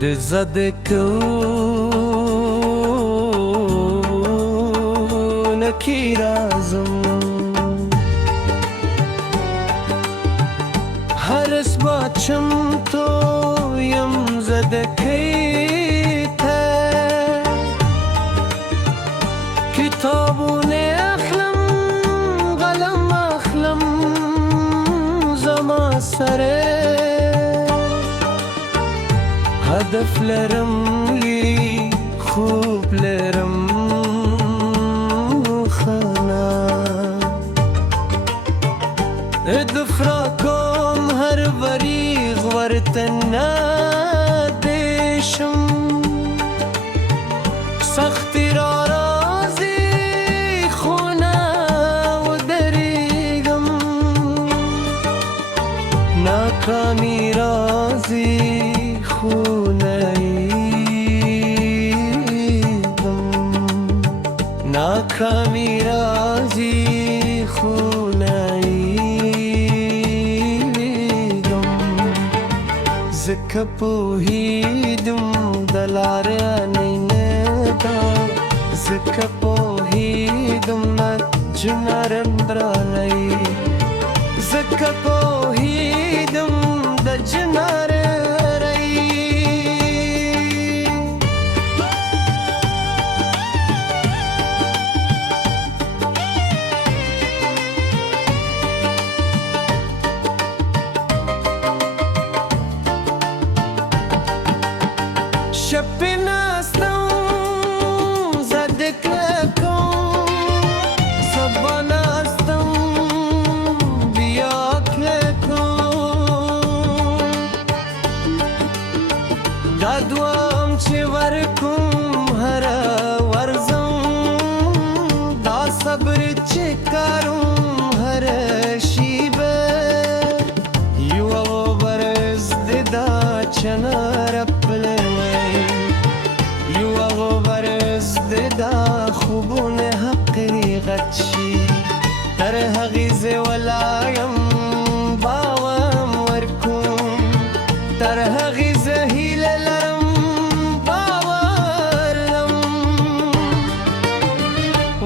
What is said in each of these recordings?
د زد کوونکی رازم هر اثبات چمتو یم زد کیته کتابونه اخلم قلم اخلم زما سره هدف لرم لی خوب لرم خانه ادفرا کم هر وریغ ورتن ندیشم سختی را رازی خونه و دریگم ناکامی رازی ناکامی رازی خوناییدم زکه پوهیدم د لارې نه ده زکه پوهیدم نه جنارم درانی زکه پوهیدم د جنار شپی ناستم زد کلکم سبا ناستم بیا کلکم دادوام چه ورکم هر ورزم دا صبر چه کارم هر شیبه یو برز دیدا چنار دا خوبون حقیقت شي تر هغې زه ولایم باوم ورکوم تر هغې زه هیله لرم باور لرم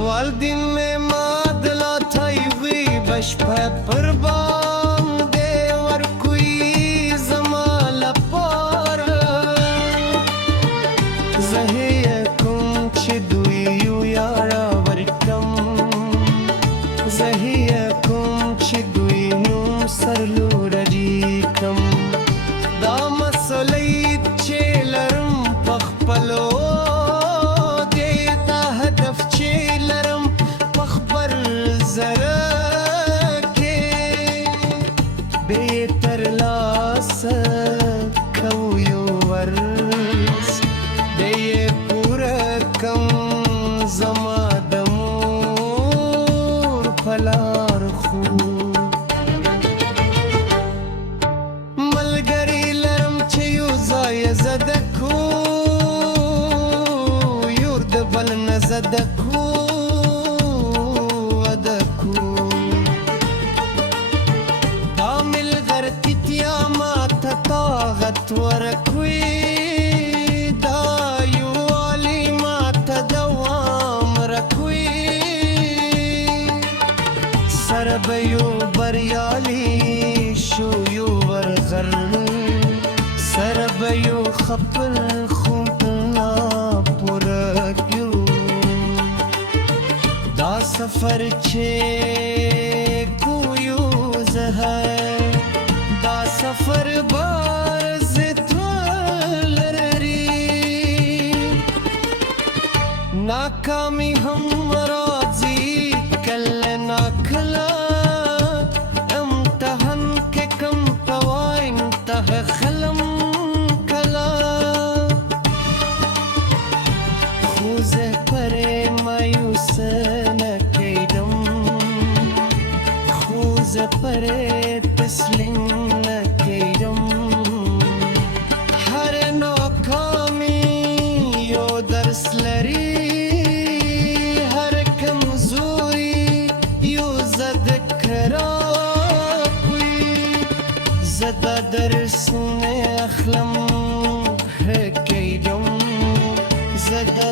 والدین مې ما دلا تایوي بشپه پر باندې ورکوي زما لپاره زه سرلوریکم دا مسئله چې لرم پخپلو دیتا هدف چې لرم پخبر زره کې بهتر لاسه کو یو ورس دی پوره کم زما د مور پلار خو زدکو یورد بل نزدکو ودکو کامل غرتیتیا ما طاقت ورکوی دا یوالی ما دوام رکوی سربیو بریالی شو یو ورغر سربیو خپل خوبنا پورکیو دا سفر چې کویو زه دا سفر بارز لري ناکامی هم راځي کله ناکله امتحان کې کم پوای امتحان خلم پره تسلیم نکیدم هر ناکامی یو درس لري هر کمزوری یو زد کرا کوي زد درس نه اخلم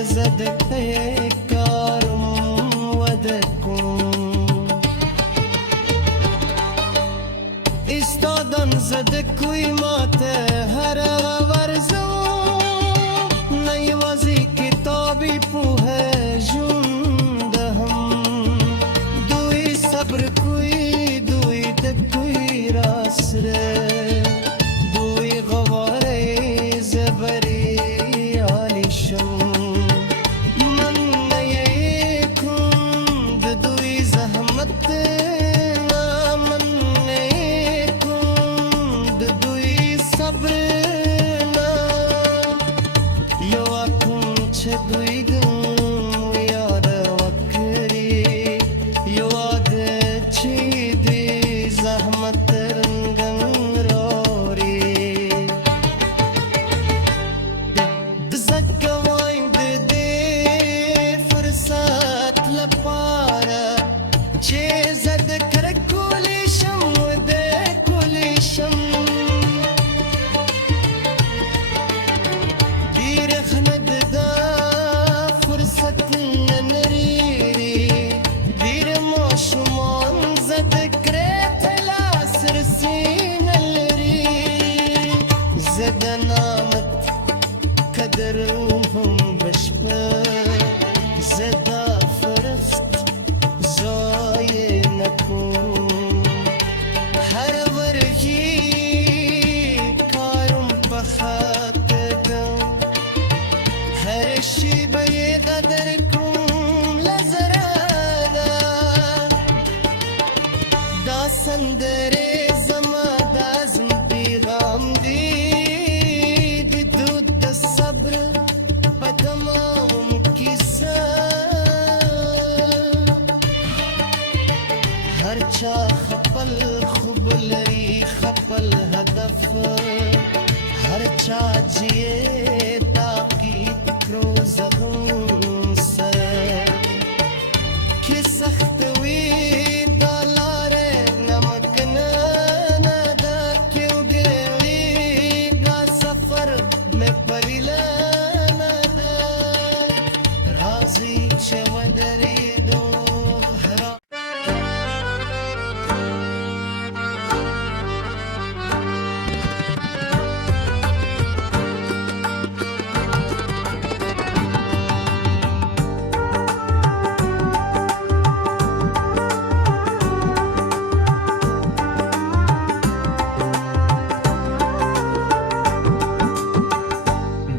زدك كارم ودكم استادن زدك ويمات هر ورزو نيوازي كتابي پوه جند هم دوی صبر کوي دوی د کوي راسره دوی غواره زبري علي شم من يكون د دوی زحمت نا من يكون د دوی صبر نا یو اكون چې دوی د یاد وکړي یو د چې دوی زحمت زدنامت قدرهم بشبه زدا فرست زای نکن هر ورگی کارم بخاطدم هر شی به قدر کن لزرادا دا سندره زما دازم پیغام دی هرچا خپل خوب لري خپل هدف هرچا جیه تاقید کرو زغم سره که سخت وی دلار نمک نه دا کیو گروی دا سفر میں پریلا نه دا راضی چه ودری دو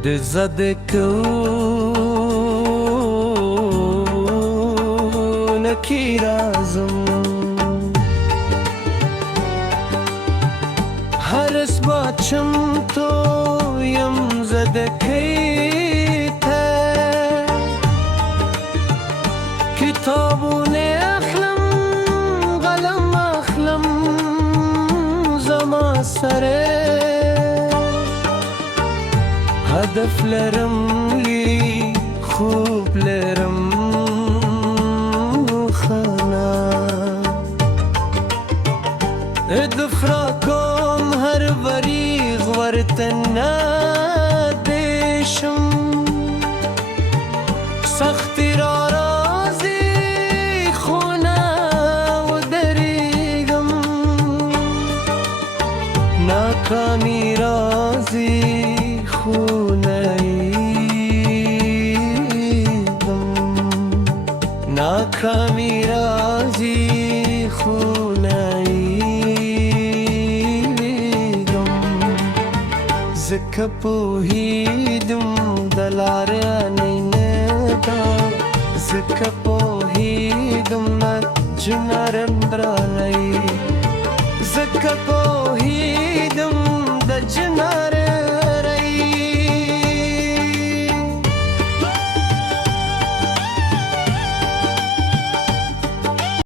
د زد نکی رازم هر اسباچم تو یم زدکی ته کتابون اخلم قلم اخلم زما سره هدف لرم لی خوب لرم خانا ادفرا کم هر وریغ ورتنا دیشم سختی را رازی خونا و دریگم ناکامی رازی ناکامی رازی خوناییدم زکه پوهیدم دلاره نیندا زکه پوهیدم جنارم برای زکه پوهیدم د جناره